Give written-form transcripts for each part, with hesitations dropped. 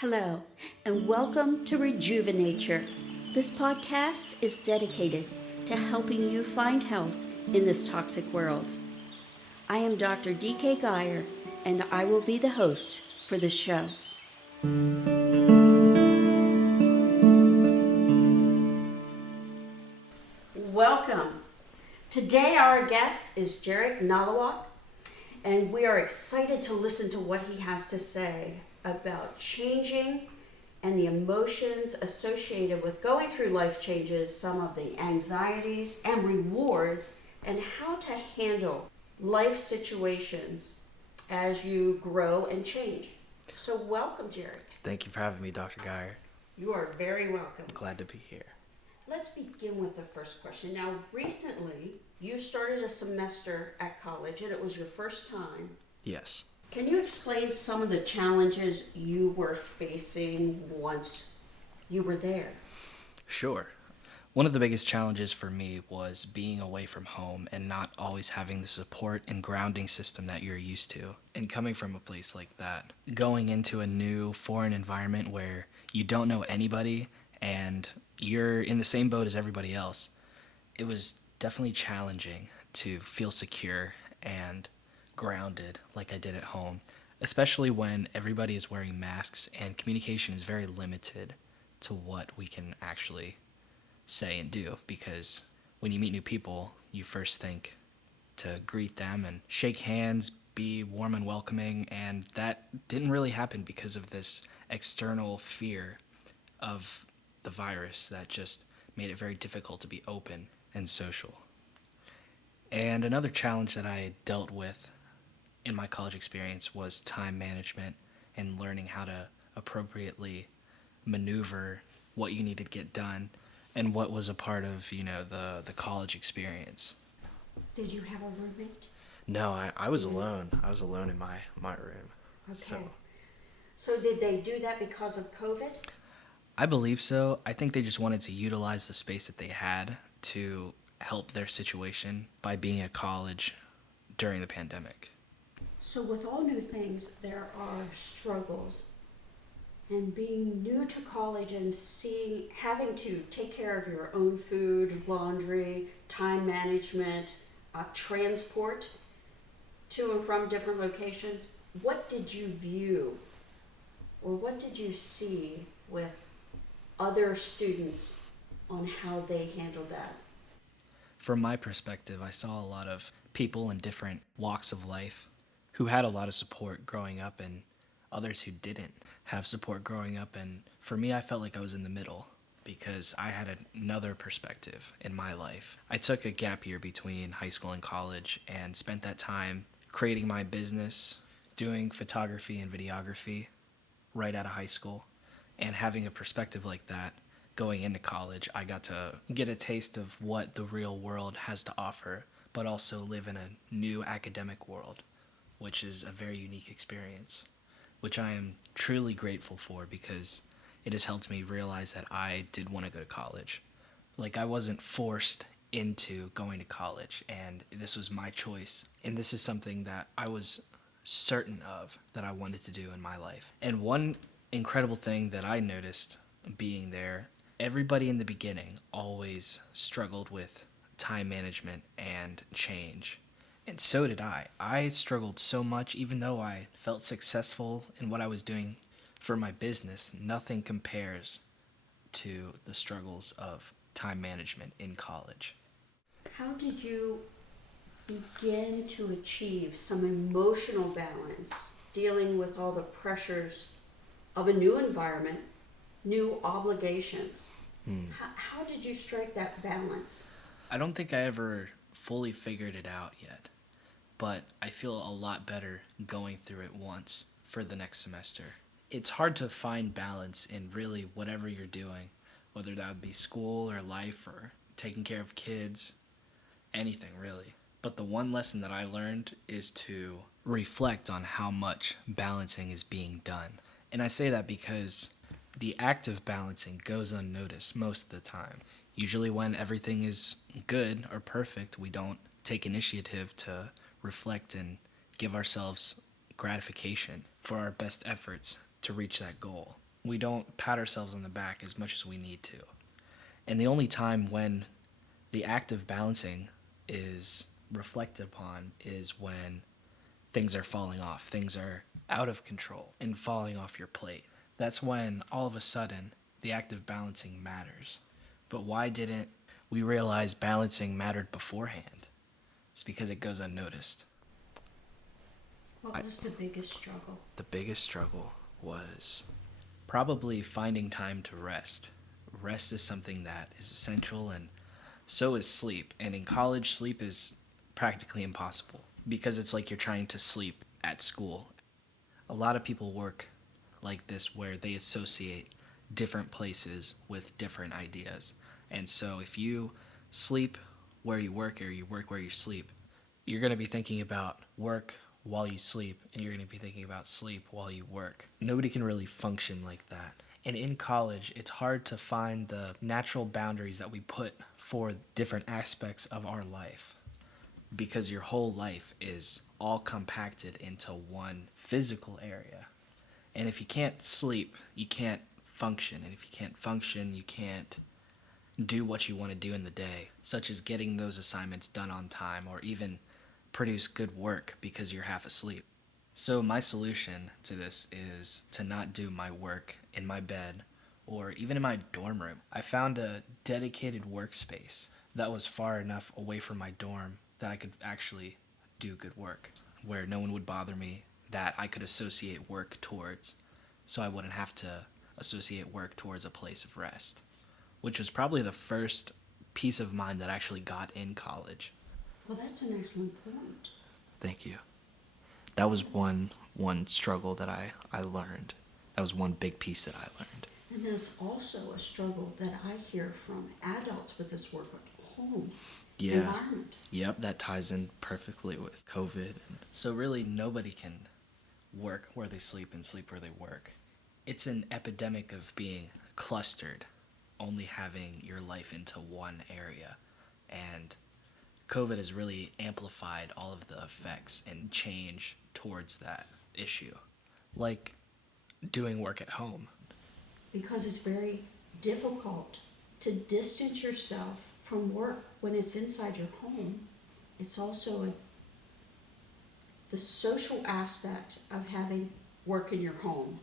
Hello, and welcome to Rejuvenature. This podcast is dedicated to helping you find health in this toxic world. I am Dr. DK Geyer, and I will be the host for this show. Welcome. Today our guest is Jarek Nalewak, and we are excited to listen to what he has to say about changing and the emotions associated with going through life changes, some of the anxieties and rewards, and how to handle life situations as you grow and change. So welcome, Jarek. Thank you for having me, Dr. Geyer. You are very welcome. Glad to be here. Let's begin with the first question. Now, recently, you started a semester at college, and it was your first time. Yes. Can you explain some of the challenges you were facing once you were there? Sure. One of the biggest challenges for me was being away from home and not always having the support and grounding system that you're used to. And coming from a place like that, going into a new foreign environment where you don't know anybody and you're in the same boat as everybody else, it was definitely challenging to feel secure and grounded like I did at home, especially when everybody is wearing masks and communication is very limited to what we can actually say and do, because when you meet new people, you first think to greet them and shake hands, be warm and welcoming, and that didn't really happen because of this external fear of the virus that just made it very difficult to be open and social. And another challenge that I dealt with in my college experience was time management and learning how to appropriately maneuver what you need to get done and what was a part of, the college experience. Did you have a roommate? No, I was alone. I was alone in my room. Okay. So did they do that because of COVID? I believe so. I think they just wanted to utilize the space that they had to help their situation by being at college during the pandemic. So with all new things, there are struggles. And being new to college and having to take care of your own food, laundry, time management, transport to and from different locations, what did you view or what did you see with other students on how they handled that? From my perspective, I saw a lot of people in different walks of life who had a lot of support growing up and others who didn't have support growing up. And for me, I felt like I was in the middle because I had another perspective in my life. I took a gap year between high school and college and spent that time creating my business, doing photography and videography right out of high school. And having a perspective like that going into college, I got to get a taste of what the real world has to offer, but also live in a new academic world, which is a very unique experience, which I am truly grateful for because it has helped me realize that I did want to go to college. Like, I wasn't forced into going to college, and this was my choice. And this is something that I was certain of that I wanted to do in my life. And one incredible thing that I noticed being there, everybody in the beginning always struggled with time management and change. And so did I. I struggled so much, even though I felt successful in what I was doing for my business. Nothing compares to the struggles of time management in college. How did you begin to achieve some emotional balance, dealing with all the pressures of a new environment, new obligations? How did you strike that balance? I don't think I ever fully figured it out yet, but I feel a lot better going through it once for the next semester. It's hard to find balance in really whatever you're doing, whether that would be school or life or taking care of kids, anything really. But the one lesson that I learned is to reflect on how much balancing is being done. And I say that because the act of balancing goes unnoticed most of the time. Usually when everything is good or perfect, we don't take initiative to reflect and give ourselves gratification for our best efforts to reach that goal. We don't pat ourselves on the back as much as we need to. And the only time when the act of balancing is reflected upon is when things are falling off, things are out of control and falling off your plate. That's when all of a sudden the act of balancing matters. But why didn't we realize balancing mattered beforehand? It's because it goes unnoticed. What was the biggest struggle? The biggest struggle was probably finding time to rest. Rest is something that is essential, and so is sleep. And in college, sleep is practically impossible because it's like you're trying to sleep at school. A lot of people work like this where they associate different places with different ideas. And so if you sleep where you work or you work where you sleep, you're going to be thinking about work while you sleep, and you're going to be thinking about sleep while you work. Nobody can really function like that. And in college, it's hard to find the natural boundaries that we put for different aspects of our life, because your whole life is all compacted into one physical area. And if you can't sleep, you can't function. And if you can't function, you can't do what you want to do in the day, such as getting those assignments done on time or even produce good work because you're half asleep. So my solution to this is to not do my work in my bed or even in my dorm room. I found a dedicated workspace that was far enough away from my dorm that I could actually do good work, where no one would bother me, that I could associate work towards, so I wouldn't have to associate work towards a place of rest, which was probably the first peace of mind that I actually got in college. Well, that's an excellent point. Thank you. That was one struggle that I learned. That was one big piece that I learned. And there's also a struggle that I hear from adults with this work at home environment. Yep, that ties in perfectly with COVID. So really nobody can work where they sleep and sleep where they work. It's an epidemic of being clustered, only having your life into one area. And COVID has really amplified all of the effects and change towards that issue, like doing work at home. Because it's very difficult to distance yourself from work when it's inside your home. It's also the social aspect of having work in your home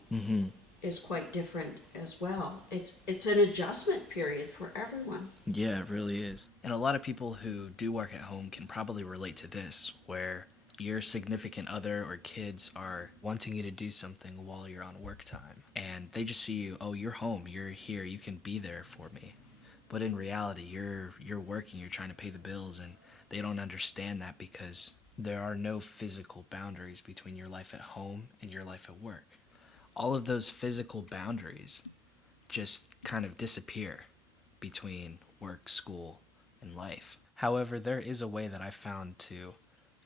is quite different as well. It's an adjustment period for everyone. Yeah, it really is. And a lot of people who do work at home can probably relate to this, where your significant other or kids are wanting you to do something while you're on work time. And they just see you, oh, you're home, you're here, you can be there for me. But in reality, you're working, you're trying to pay the bills, and they don't understand that because there are no physical boundaries between your life at home and your life at work. All of those physical boundaries just kind of disappear between work, school, and life. However, there is a way that I found to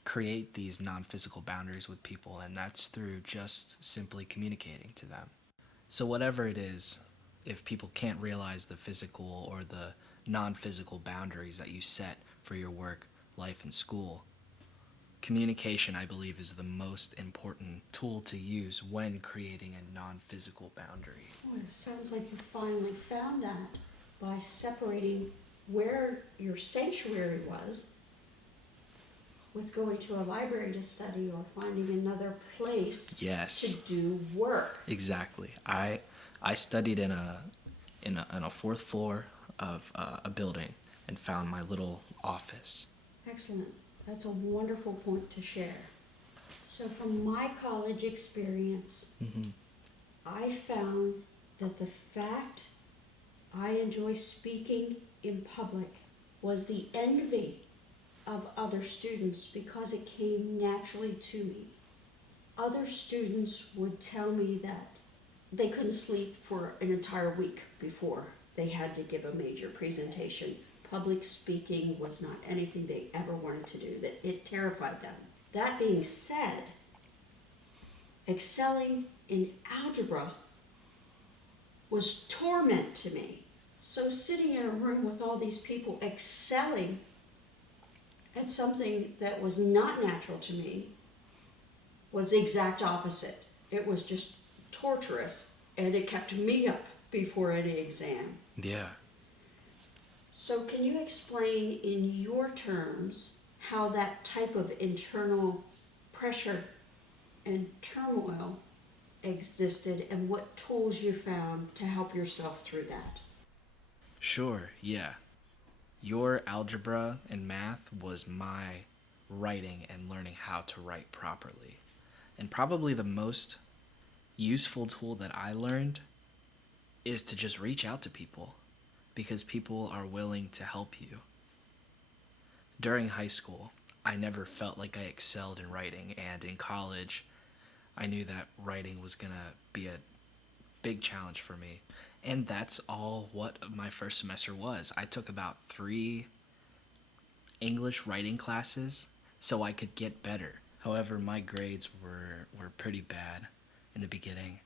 create these non-physical boundaries with people, and that's through just simply communicating to them. So whatever it is, if people can't realize the physical or the non-physical boundaries that you set for your work, life, and school, communication, I believe, is the most important tool to use when creating a non-physical boundary. Well, it sounds like you finally found that by separating where your sanctuary was with going to a library to study or finding another place to do work. Exactly. I studied in a fourth floor of a building and found my little office. Excellent. That's a wonderful point to share. So from my college experience, I found that the fact I enjoy speaking in public was the envy of other students because it came naturally to me. Other students would tell me that they couldn't sleep for an entire week before they had to give a major presentation. Public speaking was not anything they ever wanted to do, that it terrified them. That being said, excelling in algebra was torment to me. So sitting in a room with all these people excelling at something that was not natural to me was the exact opposite. It was just torturous and it kept me up before any exam. Yeah. So can you explain in your terms how that type of internal pressure and turmoil existed and what tools you found to help yourself through that? Sure, yeah. Your algebra and math was my writing and learning how to write properly. And probably the most useful tool that I learned is to just reach out to people because people are willing to help you. During high school, I never felt like I excelled in writing, and in college, I knew that writing was going to be a big challenge for me. And that's all what my first semester was. I took about 3 English writing classes so I could get better. However, my grades were pretty bad in the beginning.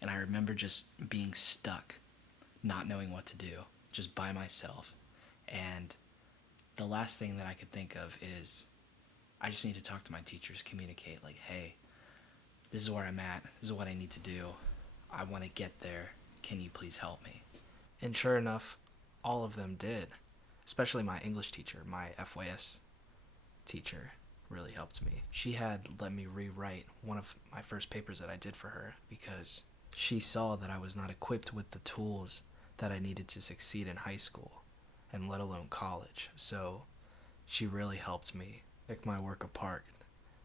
And I remember just being stuck, not knowing what to do, just by myself. And the last thing that I could think of is I just need to talk to my teachers, communicate like, hey, this is where I'm at. This is what I need to do. I want to get there. Can you please help me? And sure enough, all of them did. Especially my English teacher, my FYS teacher really helped me. She had let me rewrite one of my first papers that I did for her because she saw that I was not equipped with the tools that I needed to succeed in high school, and let alone college. So she really helped me pick my work apart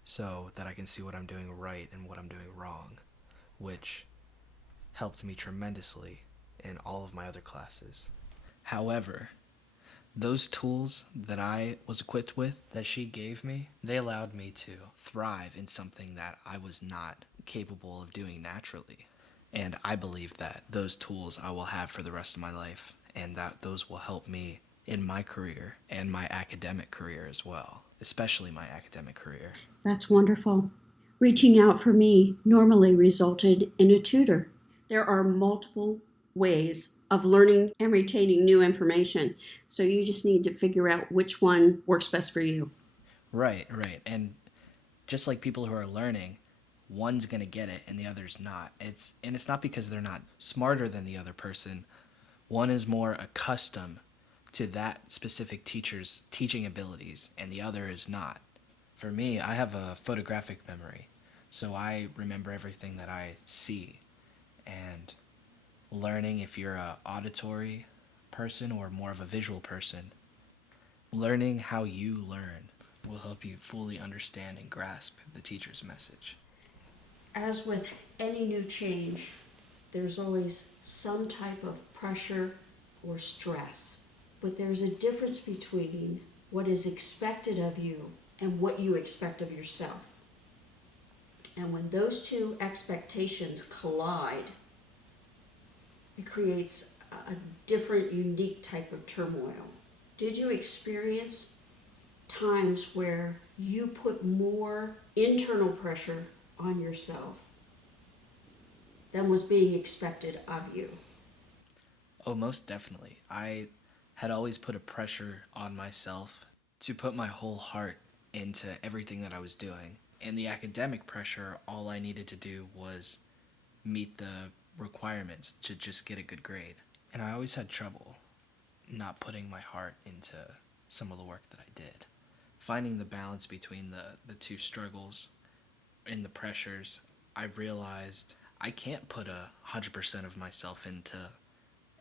so that I can see what I'm doing right and what I'm doing wrong, which helped me tremendously in all of my other classes. However, those tools that I was equipped with that she gave me, they allowed me to thrive in something that I was not capable of doing naturally. And I believe that those tools I will have for the rest of my life, and that those will help me in my career and my academic career as well, especially my academic career. That's wonderful. Reaching out for me normally resulted in a tutor. There are multiple ways of learning and retaining new information, so you just need to figure out which one works best for you. Right, right. And just like people who are learning, one's going to get it and the other's not. It's not because they're not smarter than the other person. One is more accustomed to that specific teacher's teaching abilities and the other is not. For me, I have a photographic memory, so I remember everything that I see. And learning, if you're a auditory person or more of a visual person, learning how you learn will help you fully understand and grasp the teacher's message. As with any new change, there's always some type of pressure or stress. But there's a difference between what is expected of you and what you expect of yourself. And when those two expectations collide, it creates a different, unique type of turmoil. Did you experience times where you put more internal pressure on yourself than was being expected of you? Oh, most definitely. I had always put a pressure on myself to put my whole heart into everything that I was doing. And the academic pressure, all I needed to do was meet the requirements to just get a good grade. And I always had trouble not putting my heart into some of the work that I did. Finding the balance between the two struggles and the pressures, I realized I can't put 100% of myself into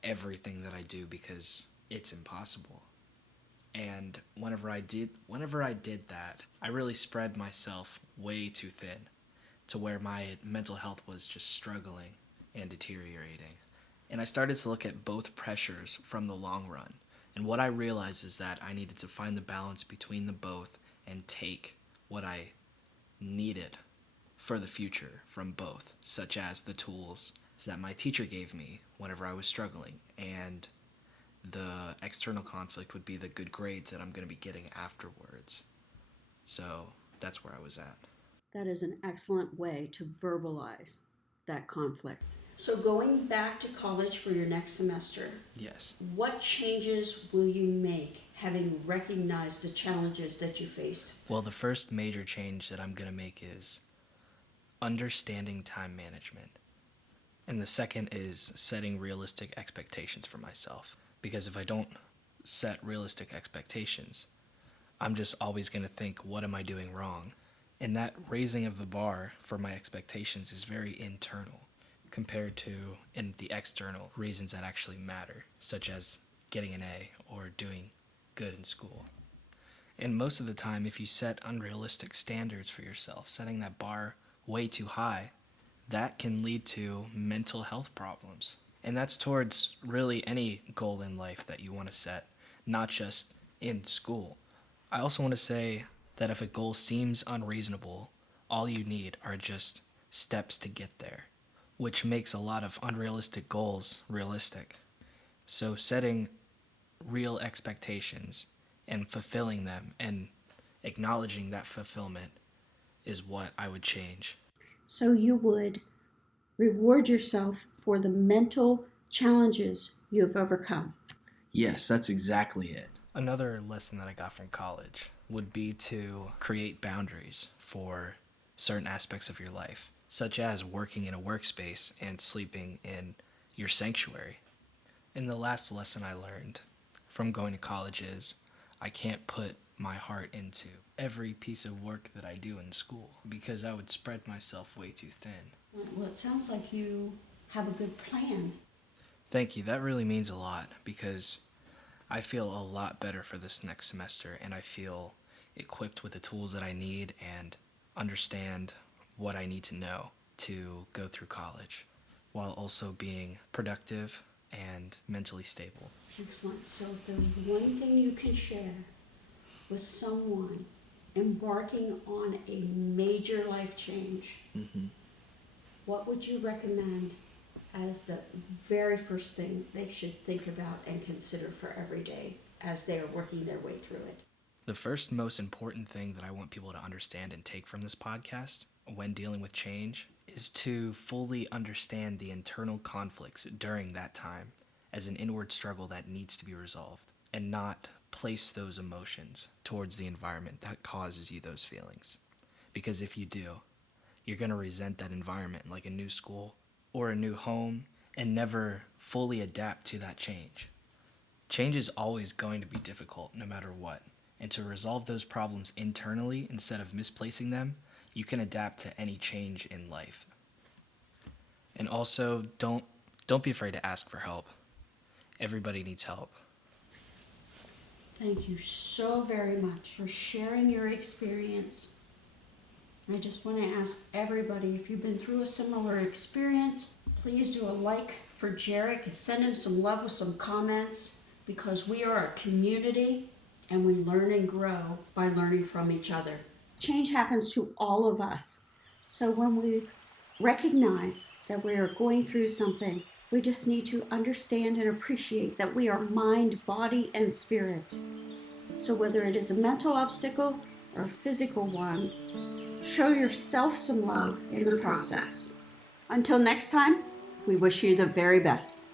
everything that I do because it's impossible. And whenever I did that, I really spread myself way too thin to where my mental health was just struggling and deteriorating. And I started to look at both pressures from the long run. And what I realized is that I needed to find the balance between the both and take what I needed for the future from both, such as the tools that my teacher gave me whenever I was struggling, and the external conflict would be the good grades that I'm going to be getting afterwards. So that's where I was at. That is an excellent way to verbalize that conflict. So, going back to college for your next semester, Yes. what changes will you make having recognized the challenges that you faced? Well, the first major change that I'm going to make is understanding time management And the second is setting realistic expectations for myself. Because if I don't set realistic expectations, I'm just always going to think, what am I doing wrong? And that raising of the bar for my expectations is very internal compared to in the external reasons that actually matter, such as getting an A or doing good in school. And most of the time, if you set unrealistic standards for yourself, setting that bar way too high, that can lead to mental health problems. And that's towards really any goal in life that you want to set, not just in school. I also want to say that if a goal seems unreasonable, all you need are just steps to get there, which makes a lot of unrealistic goals realistic. So setting real expectations and fulfilling them and acknowledging that fulfillment is what I would change. So you would reward yourself for the mental challenges you have overcome. Yes, that's exactly it. Another lesson that I got from college would be to create boundaries for certain aspects of your life, such as working in a workspace and sleeping in your sanctuary. And the last lesson I learned from going to college is I can't put my heart into every piece of work that I do in school because I would spread myself way too thin. Well, it sounds like you have a good plan. Thank you. That really means a lot because I feel a lot better for this next semester and I feel equipped with the tools that I need and understand what I need to know to go through college while also being productive and mentally stable. Excellent. So if there's one thing you can share with someone embarking on a major life change, what would you recommend as the very first thing they should think about and consider for every day as they are working their way through it? The first most important thing that I want people to understand and take from this podcast when dealing with change is to fully understand the internal conflicts during that time as an inward struggle that needs to be resolved and not place those emotions towards the environment that causes you those feelings. Because if you do, you're going to resent that environment like a new school or a new home and never fully adapt to that change. Change is always going to be difficult no matter what. And to resolve those problems internally instead of misplacing them, you can adapt to any change in life. And also, don't be afraid to ask for help. Everybody needs help. Thank you so very much for sharing your experience. I just want to ask everybody, if you've been through a similar experience, please do a like for Jarek. Send him some love with some comments because we are a community and we learn and grow by learning from each other. Change happens to all of us. So when we recognize that we are going through something, we just need to understand and appreciate that we are mind, body, and spirit. So whether it is a mental obstacle or a physical one, show yourself some love in the process. Until next time, we wish you the very best.